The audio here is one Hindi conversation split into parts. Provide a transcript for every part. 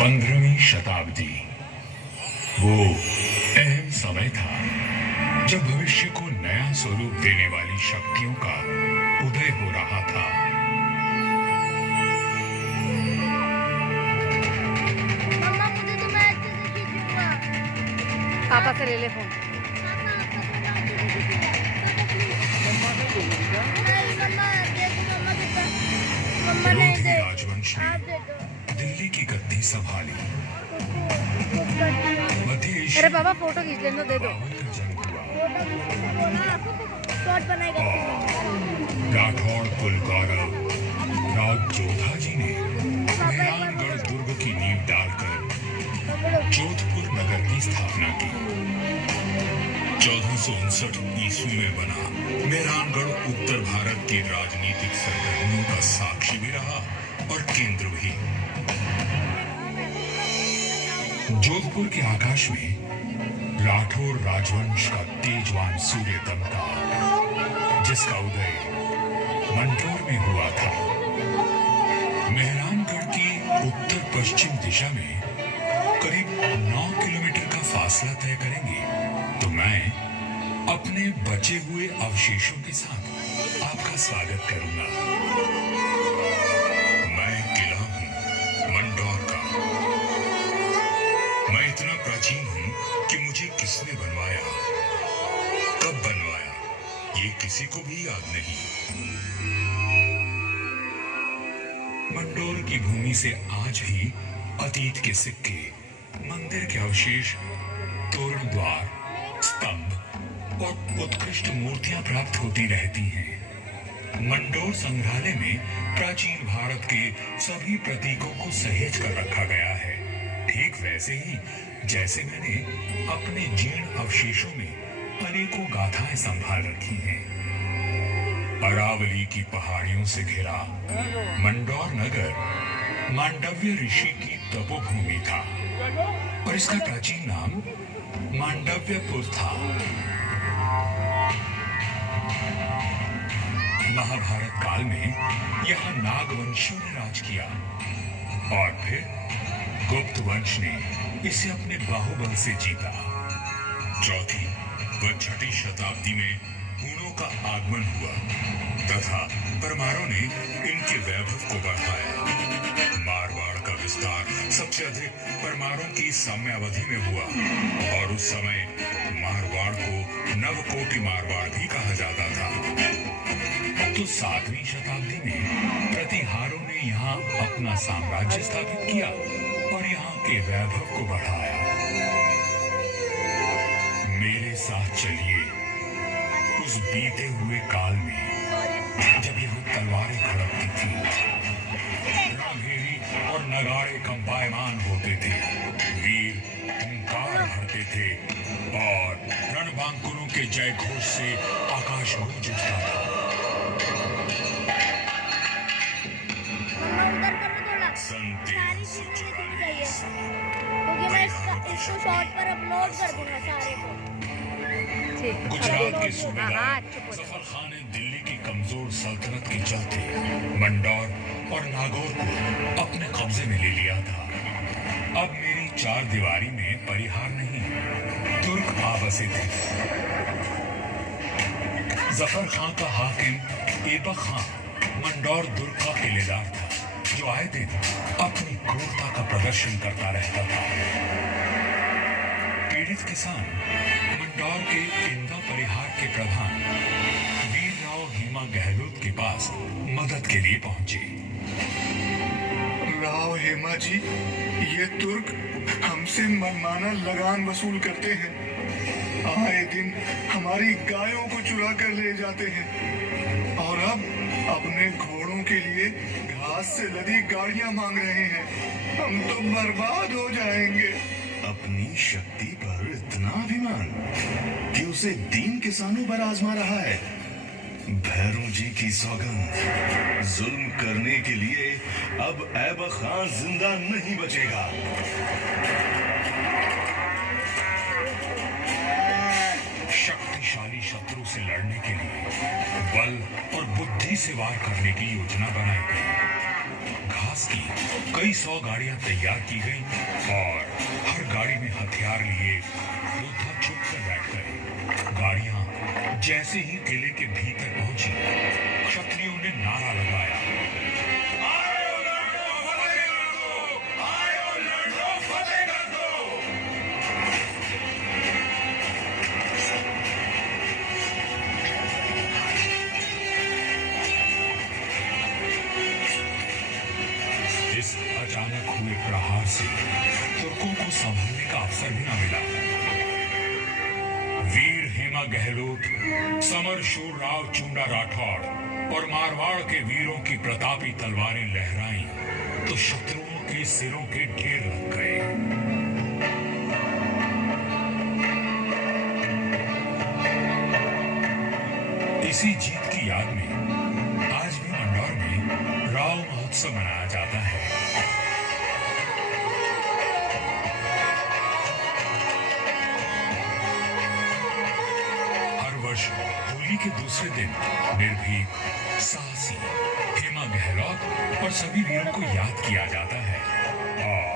15वीं शताब्दी वो अहम समय था जब भविष्य को नया स्वरूप देने वाली शक्तियों का उदय हो रहा था। मम्मा मुझे तो मैं अच्छे से खींचूंगा। पापा से ले ले फोन। नहीं मम्मा देखो मम्मा कितना मम्मा नहीं लोधी दे राजवंश आप ने दे दो दिल्ली की गद्दी संभाली। मध्य अरे एशिया पापा फोटो खींच लेने दे दो। बाबर का जन्म हुआ। फोटो किसने बोला शॉट बनाएगा राठौड़ कुल गौरव राज जोधा जी ने मेहरानगढ़ दुर्ग की नींव डालकर जोधपुर नगर की स्थापना की। 1459 ईस्वी में बना मेहरानगढ़ उत्तर भारत की राजनीतिक सरगर्मियों का साक्षी भी रहा और केंद्र भी। जोधपुर के आकाश में राठौर राजवंश का तेजवान सूर्य दमका, जिसका उदय मंदसौर में हुआ था। मेहरानगढ़ की उत्तर पश्चिम दिशा में करीब 9 किलोमीटर का फासला तय करेंगे तो मैं अपने बचे हुए अवशेषों के साथ आपका स्वागत करूंगा। मैं किला हूं मंदसौर का। मैं इतना प्राचीन हूं कि मुझे किसने बनवाया, कब बनवाया, ये किसी को भी याद नहीं। मंदसौर की भूमि से आज भी अतीत के सिक्के, मंदिर के अवशेष, तोरण द्वार, स्तंभ और उत्कृष्ट मूर्तियां प्राप्त होती रहती हैं। मंदसौर संग्रहालय में प्राचीन भारत के सभी प्रतीकों को सहेज कर रखा गया है, ठीक वैसे ही जैसे मैंने अपने जीर्ण अवशेषों में अनेकों गाथाएं संभाल रखी हैं। अरावली की पहाड़ियों से घिरा मंदसौर नगर मांडव्य ऋषि की तपोभूमि था और इसका प्राचीन नाम मांडव्यपुर था। महाभारत काल में यहाँ नागवंशियों ने राज किया और फिर गुप्त वंश ने इसे अपने बाहुबल से जीता। चौथी व छठी शताब्दी में हूणों का आगमन हुआ तथा परमारों ने इनके वैभव को बढ़ाया। मारवाड़ का विस्तार सबसे अधिक परमारों की साम्यावधि में हुआ और उस समय मारवाड़ को नवकोटि मारवाड़ भी कहा जाता था। तो 7वीं शताब्दी में प्रतिहारों ने यहाँ अपना साम्राज्य स्थापित किया और यहाँ के वैभव को बढ़ाया। मेरे साथ चलिए उस बीते हुए काल में जब यहाँ तलवारें खड़कती थी, रणभेरी और नगाड़े कंपायमान होते थे, वीर हुंकार भरते थे और रणबांकुरों के जय घोष से आकाश गूंज उठता था। मम्मा उधर करो थोड़ा सन सारी चीजें मुझे 1344 चाहिए क्योंकि मैं इसको शॉर्ट पर अपलोड कर दूंगा सारे को। ठीक। गुजरात के हाँ सूबेदार चुप हो जफर खान ने दिल्ली की कमजोर सल्तनत के चलते मंदसौर और नागौर को अपने कब्जे में ले लिया था। अब मेरी चार दीवारी में परिहार नहीं, तुर्क आ बसे थे। जफर खान का हाकिम ऐबक खान मंदसौर दुर्ग का किलेदार था, जो आए दिन अपनी क्रूरता का प्रदर्शन करता रहता था। पीड़ित किसान मंदसौर के इंदा परिहार के प्रधान वीरराव हेमा गहलोत के पास मदद के लिए पहुंचे। राव हेमा जी, ये तुर्क हमसे मनमाना लगान वसूल करते हैं। आए दिन हमारी गायों को चुरा कर ले जाते हैं और अब अपने घोड़ों के लिए घास से लदी गाड़ियां मांग रहे हैं। हम तो बर्बाद हो जाएंगे। अपनी शक्ति पर इतना अभिमान कि उसे दीन किसानों पर आजमा रहा है। भैरू जी की सौगंध, जुल्म करने के लिए अब ऐबक खान जिंदा नहीं बचेगा। शक्तिशाली शत्रु से लड़ने के लिए बल और बुद्धि से वार करने की योजना बनाई गई। घास की कई 100 गाड़ियां तैयार की गईं और हर गाड़ी में हथियार लिए योद्धा छुप कर बैठ गए। गाड़ियां जैसे ही किले के भीतर पहुंची, क्षत्रियों ने नारा लगाया, आयो लड़ो, फतेह कर दो! आयो लड़ो, फतेह कर दो! इस अचानक हुए प्रहार से तुर्कों को संभलने का अवसर भी न मिला। वीर हेमा गहलोत, समर शूर राव चुंडा राठौड़ और मारवाड़ के वीरों की प्रतापी तलवारें लहराईं तो शत्रुओं के सिरों के ढेर लग गए। इसी जीत की याद में आज भी मंडौर में राव महोत्सव मनाया जाता है। हर वर्ष होली के दूसरे दिन निर्भीक, साहसी हेमा गहलोत और सभी वीरों को याद किया जाता है और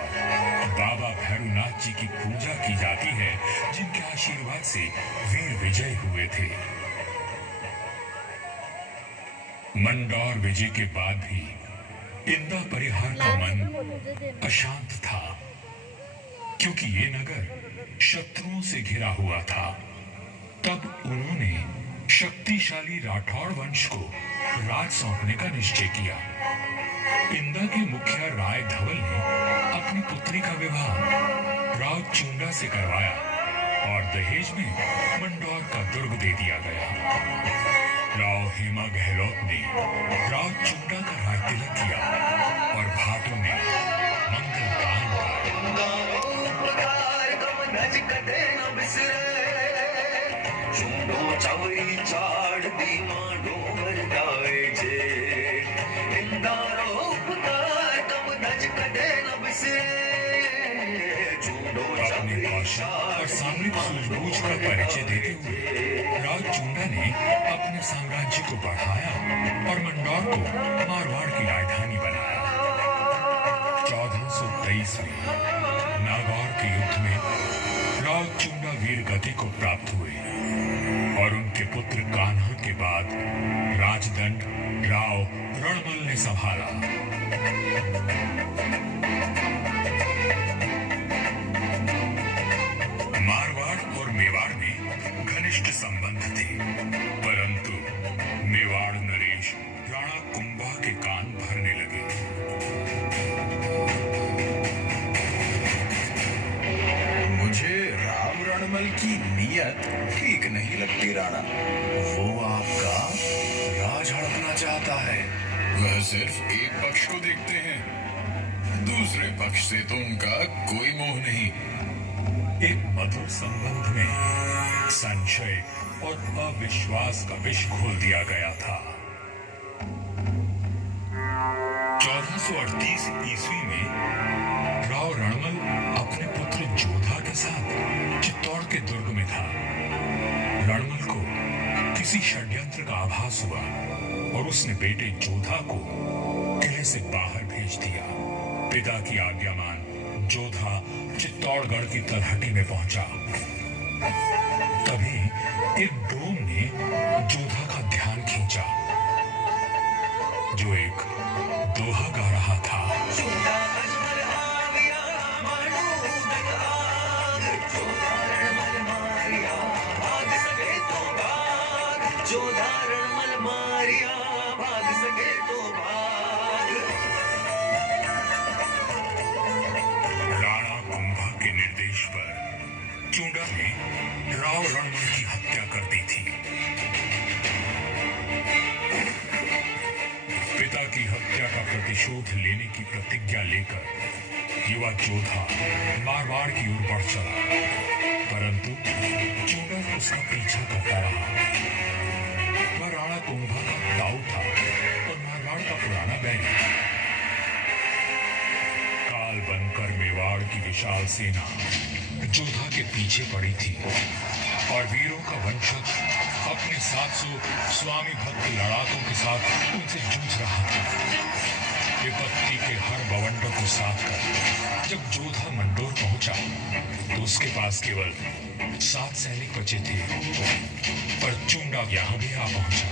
बाबा भैरूनाथ जी की पूजा की जाती है, जिनके आशीर्वाद से वीर विजय हुए थे। मंडौर विजय के बाद भी इंदा परिहार का मन अशांत था, क्योंकि ये नगर शत्रुओं से घिरा हुआ था। तब उन्होंने शक्तिशाली राठौड़ वंश को राज सौंपने का निश्चय किया। इंदा के मुखिया राय धवल ने अपनी पुत्री का विवाह राव चुंडा से करवाया और दहेज में मंडौर का दुर्ग दे दिया गया। राव हेमा गहलोत ने राव चुंडा का राज तिलक किया और भाटों में मंगल गान अपने कौशल और सामरिक सूझबूझ का परिचय देते हुए राव चुंडा ने अपने साम्राज्य को बढ़ाया और मंडौर को मारवाड़ की राजधानी बनाया। 1423 में नागौर के युद्ध में राव चुंडा वीर गति को प्राप्त हुए और उनके पुत्र कान्हा के बाद राजदंड राव रणमल ने संभाला। मारवाड़ और मेवाड़ में घनिष्ठ संबंध थे, परंतु मेवाड़ नरेश राणा कुंभा के कान भरने लगे। मुझे राव रणमल की नीयत ठीक नहीं लगती राणा। वो आपका राज हड़पना चाहता है। वह सिर्फ एक पक्ष को देखते हैं, दूसरे पक्ष से तो उनका कोई मोह नहीं। एक मधुर संबंध में संशय और अविश्वास का विष घोल दिया गया था। 1438 ईस्वी में राव रणमल अपने पुत्र जोधा के साथ चित्तौड़ के दुर्ग में था। रणमल को किसी षड्यंत्र का आभास हुआ और उसने बेटे जोधा को किले से बाहर भेज दिया। पिता की आज्ञा मान जोधा चित्तौड़गढ़ की तलहटी में पहुंचा। तभी एक डोम ने जोधा का ध्यान खींचा, जो एक दोहा गा रहा था। राणा कुंभा के निर्देश पर चुंडा ने राव रणमल की हत्या कर दी थी। पिता की हत्या का प्रतिशोध लेने की प्रतिज्ञा लेकर युवा जोधा मारवाड़ की ओर बढ़ चला, परंतु चुंडा उसका पीछा करता रहा। वह राणा कुंभा का ताऊ था और मारवाड़ का पुराना बैरी। काल बनकर मेवाड़ की विशाल सेना जोधा के पीछे पड़ी थी और वीरों का वंशज अपने 700 स्वामी भक्त लड़ाकों के साथ उनसे जूझ रहा था। विपत्ति के हर बवंडर को साथ कर जब जोधा मंडोर पहुंचा तो उसके पास केवल 7 सैनिक बचे थे, पर चूंडा यहां भी आ पहुंचा।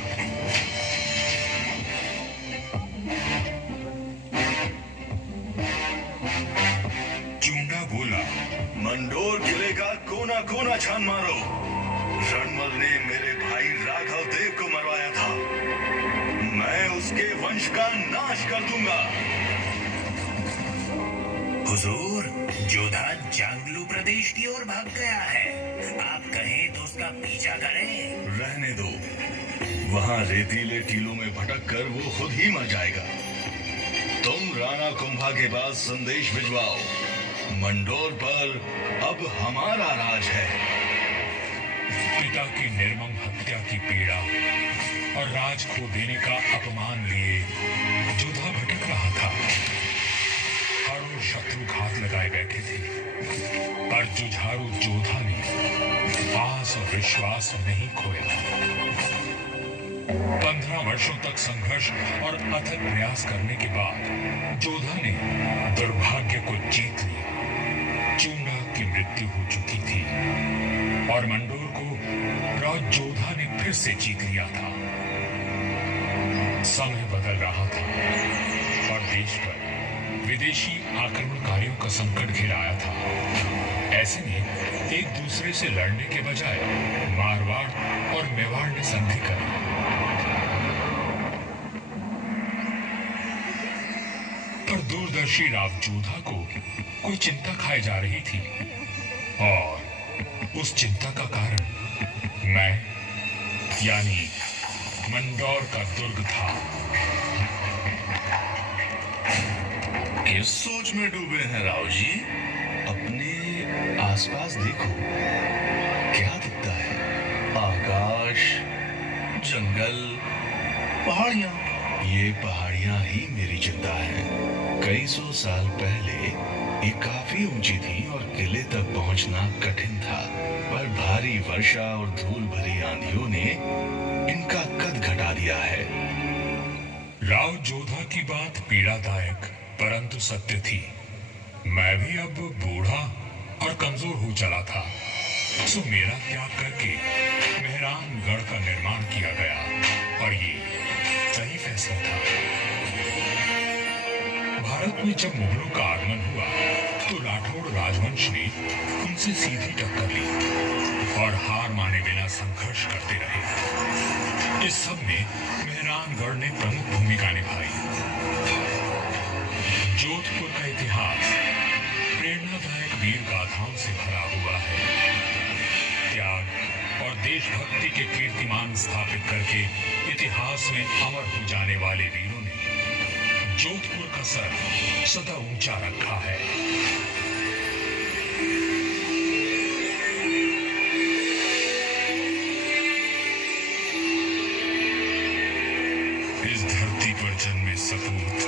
चूंडा बोला, मंडोर किले का कोना कोना छान मारो। रणमल ने मेरे भाई राघव देव को मरवाया था, मैं उसके वंश का नाश कर दूंगा। हुजूर, जोधा जांगलू प्रदेश की ओर भाग गया है। आप कहें तो उसका पीछा करें। रहने दो, वहां रेतीले टीलों में भटक कर वो खुद ही मर जाएगा। तुम राणा कुंभा के पास संदेश भिजवाओ, मंडोर पर अब हमारा राज है। पिता की निर्मम हत्या की पीड़ा और राज खो देने का अपमान लिए जोधा भटक रहा था। हर ओर शत्रु घात लगाए बैठे थे, पर जुझारू जोधा ने आस और विश्वास नहीं खोया। 15 वर्षों तक संघर्ष और अथक प्रयास करने के बाद जोधा ने दुर्भाग्य को जीत लिया। चूंडा की मृत्यु हो चुकी थी और मंडोर को राज जोधा ने फिर से जीत लिया था। समय बदल रहा था और देश पर विदेशी आक्रमणकारियों का संकट घिर आया था। ऐसे में एक दूसरे से लड़ने के बजाय मारवाड़ और मेवाड़ ने संधि कर ली। पर दूरदर्शी राव जोधा को कोई चिंता खाए जा रही थी और उस चिंता का कारण मैं यानी मंडोर का दुर्ग था। किस सोच में डूबे हैं राव जी? अपने आसपास देखो, क्या दिखता है? आकाश, जंगल, पहाड़ियां। ये पहाड़ियां ही मेरी चिंता है। कई सौ साल पहले ये काफी ऊंची थी और किले तक पहुंचना कठिन था, पर भारी वर्षा और धूल भरी आंधियों ने इनका कद घटा दिया है। राव जोधा की बात पीड़ादायक परंतु सत्य थी। मैं भी अब बूढ़ा और कमजोर हो चला था, सो मेरा त्याग करके मेहरानगढ़ का निर्माण किया गया और ये सही फैसला था। भारत में जब मुगलों का आगमन हुआ तो राठौड़ राजवंश ने उनसे सीधी टक्कर ली और हार माने बिना संघर्ष करते रहे। इस सब में मेहरानगढ़ ने प्रमुख भूमिका निभाई। जोधपुर का इतिहास प्रेरणादायक वीर गाथाओं से भरा हुआ है। त्याग और देशभक्ति के कीर्तिमान स्थापित करके इतिहास में अमर हो जाने वाले वीरों ने जोधपुर का सर सदा ऊंचा रखा है। इस धरती पर जन्मे सपूत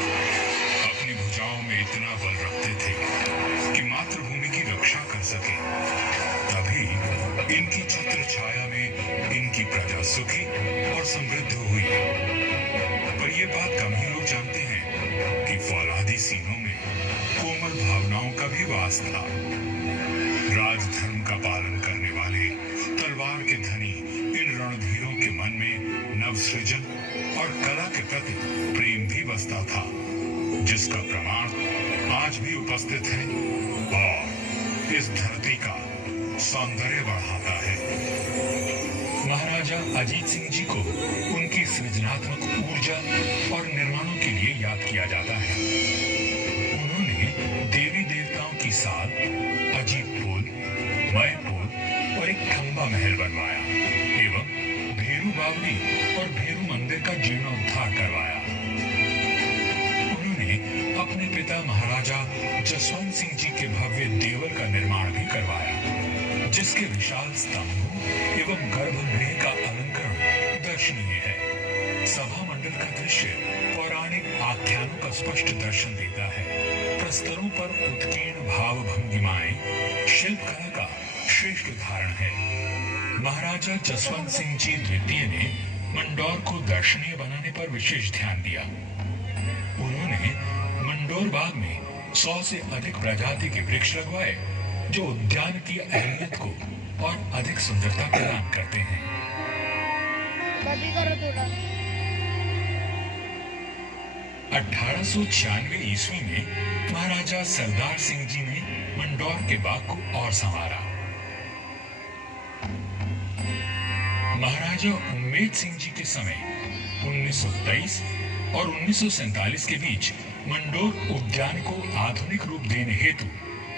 अपनी भुजाओं में इतना बल रखते थे कि मातृभूमि की रक्षा कर सके। तभी इनकी छत्र छाया में इनकी प्रजा सुखी और समृद्ध हुई। पर यह बात कम ही लोग जानते हैं कि फौलादी सीनों में कोमल भावनाओं का भी वास था। राजधर्म का पालन करने वाले तलवार के धनी इन रणधीरों के मन में नवसृजन और कला के प्रति प्रेम भी बसता था, जिसका प्रमाण आज भी उपस्थित है और इस धरती का सौंदर्य बढ़ाता है। महाराजा अजीत सिंह जी को उनकी सृजनात्मक ऊर्जा और निर्माणों के लिए याद किया जाता है। उन्होंने देवी देवताओं की साल, अजीत पोल, मय पोल और एक खंबा महल बनवाया एवं भेरू बावड़ी और भेरू मंदिर का जीर्णोद्धार करवाया। उन्होंने अपने पिता महाराजा जसवंत सिंह जी के भव्य देवल का निर्माण भी करवाया, जिसके विशाल स्तंभों एवं गर्भगृह का अलंकरण दर्शनीय है। सभा मंडल का दृश्य पौराणिक आख्यानों का स्पष्ट दर्शन देता है। प्रस्तरों पर उत्कीर्ण भाव भंगिमाएं शिल्पकला का श्रेष्ठ उदाहरण है। महाराजा जसवंत सिंह जी द्वितीय ने मंडौर को दर्शनीय बनाने पर विशेष ध्यान दिया। उन्होंने ने मंडोर बाग में 100 से अधिक प्रजाति के वृक्ष लगवाए जो उद्यान की अहमियत को और अधिक सुंदरता प्रदान करते हैं। बंद करो थोड़ा। 1896 ईस्वी में महाराजा सरदार सिंह जी ने मंडौर के बाग को और संवारा। महाराजा उम्मेद सिंह जी के समय 1923 और 1947 के बीच मंडोर उद्यान को आधुनिक रूप देने हेतु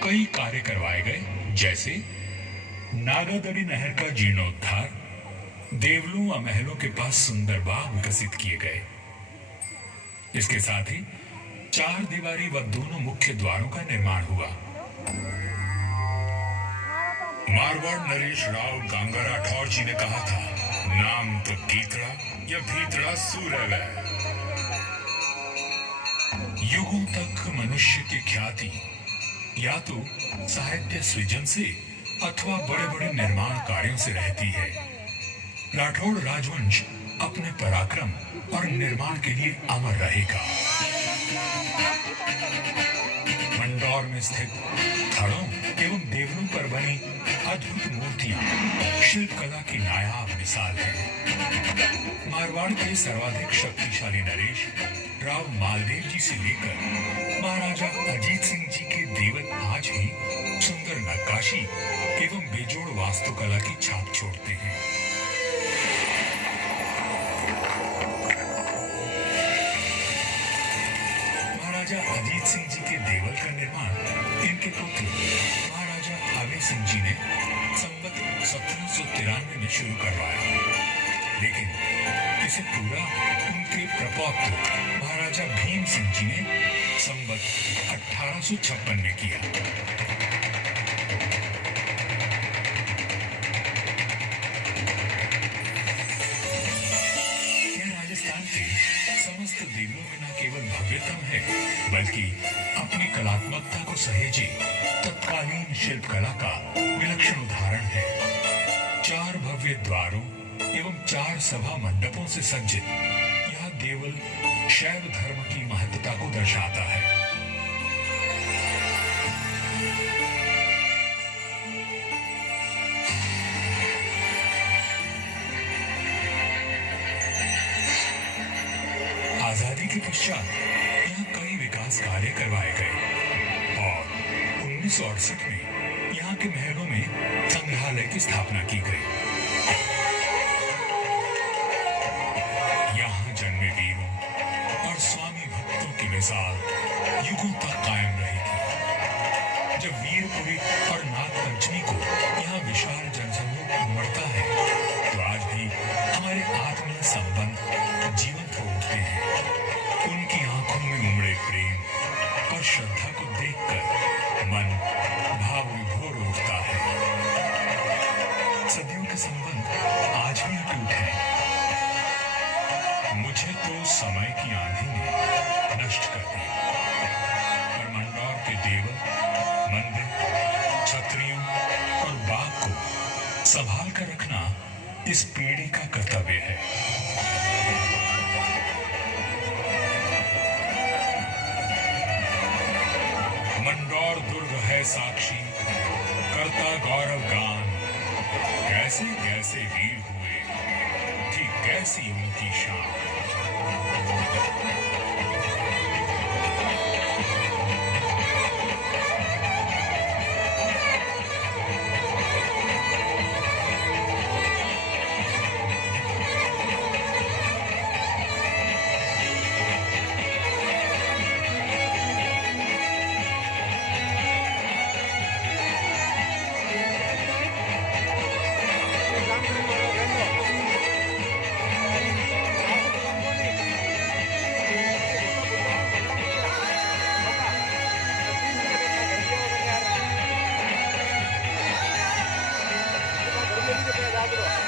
कई कार्य करवाए गए, जैसे नागादड़ी नहर का जीर्णोद्धार, देवलों व महलों के पास सुंदर बाग विकसित किए गए। इसके साथ ही 4 दीवारी व दोनों मुख्य द्वारों का निर्माण हुआ। मारवाड़ नरेश राव गांगा राठौर जी ने कहा था, नाम तो गीतड़ा या भीतड़ा सूरव है। युगों तक मनुष्य की ख्याति या तो साहित्य सृजन से अथवा बड़े बड़े निर्माण कार्यों से रहती है। राठौड़ राजवंश अपने पराक्रम और निर्माण के लिए अमर रहेगा। मंडौर में स्थित थड़ों एवं देवलों पर बनी अद्भुत मूर्तियां शिल्पकला की नायाब मिसाल है। मारवाड़ के सर्वाधिक शक्तिशाली नरेश राव मालदेव जी से लेकर महाराजा अजीत सिंह जी के देवल आज भी सुंदर नक्काशी एवं बेजोड़ वास्तुकला की छाप छोड़ते हैं। महाराजा अजीत सिंह जी के देवल का निर्माण इनके पुत्र महाराजा आवे सिंह जी ने संवत 1793 में शुरू करवाया, लेकिन इसे पूरा उनके प्रपौत्र महाराजा भीम सिंह जी ने संवत 1856 में किया। यह राजस्थान के समस्त देवलों में न केवल भव्यतम है, बल्कि अपनी कलात्मकता को सहेजे तत्कालीन शिल्पकला का विलक्षण उदाहरण है। 4 भव्य द्वारों एवं 4 सभा मंडपों से सज्जित यह देवल शैव धर्म की महत्ता को दर्शाता है। आजादी के पश्चात यहाँ कई विकास कार्य करवाए गए और 1968 में यहाँ के महलों में संग्रहालय की स्थापना की गई। यहाँ जन्मे वीरों और स्वामी भक्तों की मिसाल युगों तक कायम रहेगी। जब वीरपुरी और नाग पंचमी को यहाँ विशाल जनसमूह उमड़ता है, तो आज भी हमारे आत्मीय संबंध जीवंत हो उठते हैं। उनकी आंखों में उमड़े प्रेम और श्रद्धा को देखकर मन भाव विभोर उठता है। सदियों के संबंध आज भी अटूट है। मुझे तो समय की आंधी ने नष्ट कर दिया, पर मंडौर के देवल, मंदिर, छतरियों और बाग को संभाल कर रखना इस पीढ़ी का कर्तव्य है। मंडौर दुर्ग है साक्षी, करता गौरव गान, कैसे कैसे वीर हुए, थी कैसी उनकी शान। Gracias.